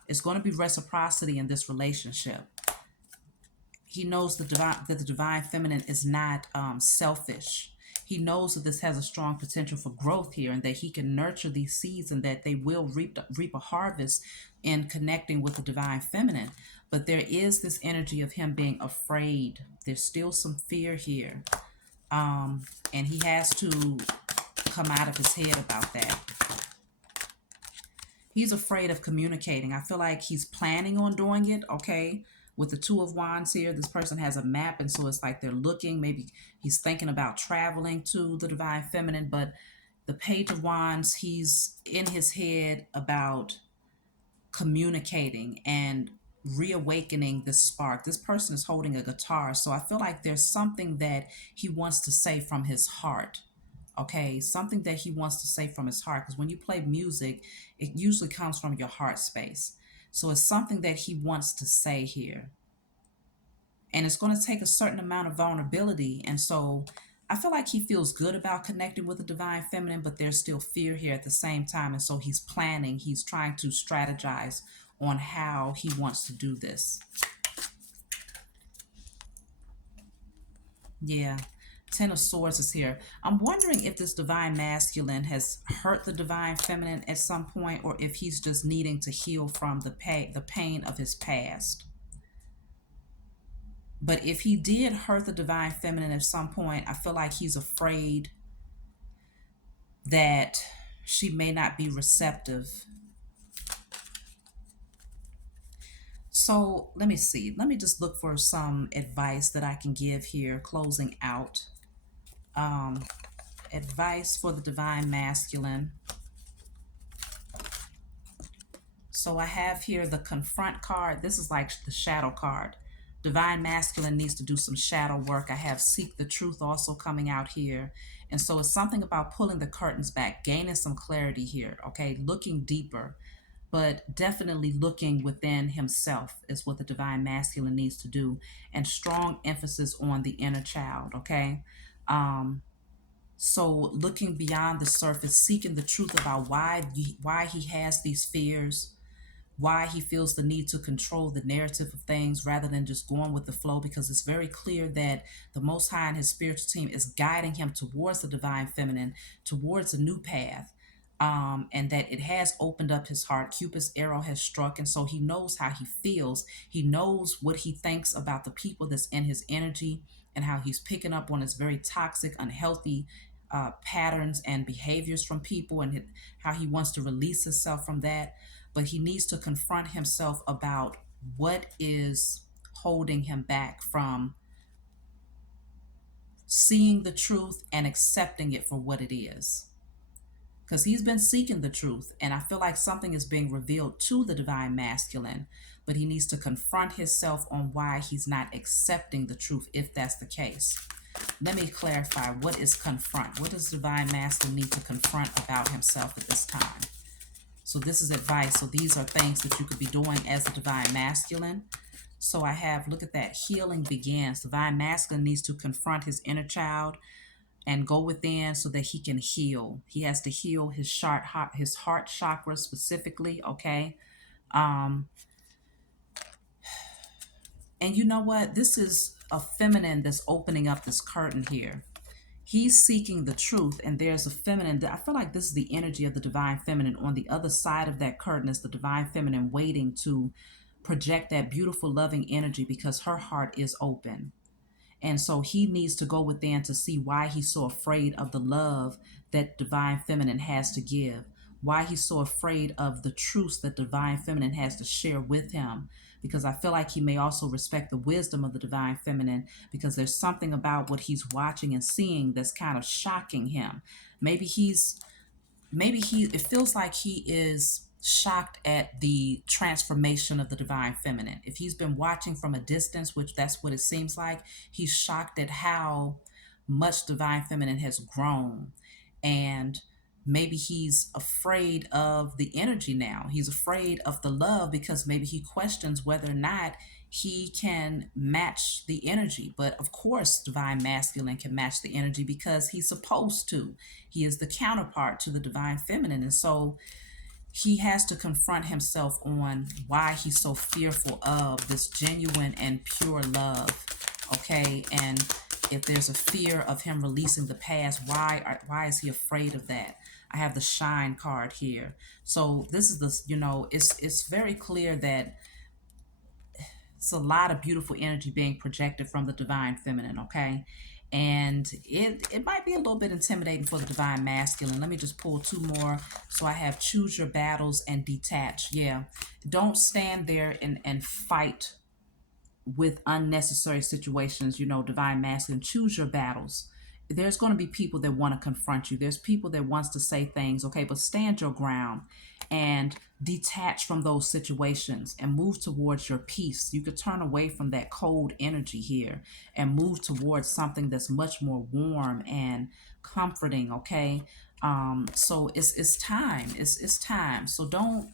It's going to be reciprocity in this relationship. He knows that the divine feminine is not selfish. He knows that this has a strong potential for growth here and that he can nurture these seeds and that they will reap a harvest in connecting with the divine feminine. But there is this energy of him being afraid. There's still some fear here. And he has to come out of his head about that. He's afraid of communicating. I feel like he's planning on doing it, okay? With the Two of Wands here, this person has a map, and so it's like they're looking. Maybe he's thinking about traveling to the divine feminine, but the Page of Wands, he's in his head about communicating and reawakening this spark. This person is holding a guitar, so I feel like there's something that he wants to say from his heart. Okay, something that he wants to say from his heart, because when you play music, it usually comes from your heart space. So it's something that he wants to say here. And it's going to take a certain amount of vulnerability. And so I feel like he feels good about connecting with the divine feminine, but there's still fear here at the same time. And so he's planning, he's trying to strategize on how he wants to do this. Yeah. Ten of Swords is here. I'm wondering if this divine masculine has hurt the divine feminine at some point, or if he's just needing to heal from the pain of his past. But if he did hurt the divine feminine at some point, I feel like he's afraid that she may not be receptive. So let me see. Let me just look for some advice that I can give here, closing out. Um, Advice for the divine masculine. So I have here the confront card. This is like the shadow card. Divine masculine needs to do some shadow work. I have seek the truth also coming out here. And so it's something about pulling the curtains back, gaining some clarity here, okay? Looking deeper, but definitely looking within himself is what the divine masculine needs to do. And strong emphasis on the inner child, okay? So looking beyond the surface, seeking the truth about why he has these fears, why he feels the need to control the narrative of things rather than just going with the flow, because it's very clear that the Most High and his spiritual team is guiding him towards the divine feminine, towards a new path. And that it has opened up his heart. Cupid's arrow has struck, and so he knows how he feels. He knows what he thinks about the people that's in his energy, and how he's picking up on his very toxic, unhealthy patterns and behaviors from people, and how he wants to release himself from that. But he needs to confront himself about what is holding him back from seeing the truth and accepting it for what it is. Because he's been seeking the truth, and I feel like something is being revealed to the divine masculine, but he needs to confront himself on why he's not accepting the truth, if that's the case. Let me clarify, what is confront? What does divine masculine need to confront about himself at this time? So this is advice. So these are things that you could be doing as a divine masculine. So I have, look at that, healing begins. Divine masculine needs to confront his inner child and go within so that he can heal. He has to heal his heart chakra specifically, okay? And you know what? This is a feminine that's opening up this curtain here. He's seeking the truth, and there's a feminine. I feel like this is the energy of the divine feminine. On the other side of that curtain is the divine feminine waiting to project that beautiful, loving energy, because her heart is open. And so he needs to go within to see why he's so afraid of the love that divine feminine has to give, why he's so afraid of the truths that divine feminine has to share with him. Because I feel like he may also respect the wisdom of the divine feminine, because there's something about what he's watching and seeing that's kind of shocking him. Maybe it feels like he is shocked at the transformation of the divine feminine. If he's been watching from a distance, which that's what it seems like, he's shocked at how much divine feminine has grown. And maybe he's afraid of the energy now. He's afraid of the love, because maybe he questions whether or not he can match the energy. But of course, divine masculine can match the energy, because he's supposed to. He is the counterpart to the divine feminine. And so he has to confront himself on why he's so fearful of this genuine and pure love, okay? And if there's a fear of him releasing the past, why is he afraid of that? I have the shine card here. So this is it's very clear that it's a lot of beautiful energy being projected from the divine feminine, okay? And it might be a little bit intimidating for the divine masculine. Let me just pull two more. So I have choose your battles and detach. Yeah, don't stand there and fight with unnecessary situations. Divine masculine, choose your battles. There's going to be people that want to confront you. There's people that wants to say things, okay? But stand your ground and detach from those situations and move towards your peace. You could turn away from that cold energy here and move towards something that's much more warm and comforting, okay? So it's time. It's time. So don't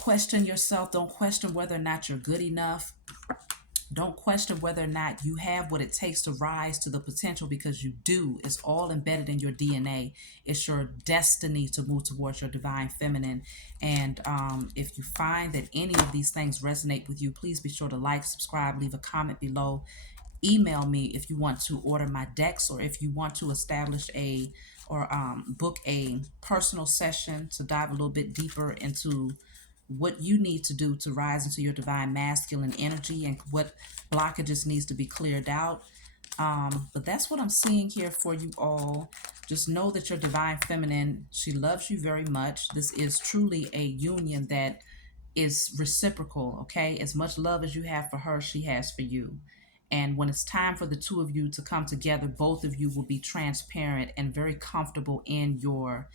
question yourself. Don't question whether or not you're good enough. Don't question whether or not you have what it takes to rise to the potential, because you do. It's all embedded in your DNA. It's your destiny to move towards your divine feminine. And if you find that any of these things resonate with you, please be sure to like, subscribe, leave a comment below. Email me if you want to order my decks, or if you want to establish book a personal session to dive a little bit deeper into what you need to do to rise into your divine masculine energy and what blockages needs to be cleared out. But that's what I'm seeing here for you all. Just know that your divine feminine, she loves you very much. This is truly a union that is reciprocal, okay? As much love as you have for her, she has for you. And when it's time for the two of you to come together, both of you will be transparent and very comfortable in your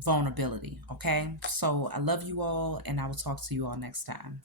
vulnerability, okay? So I love you all, and I will talk to you all next time.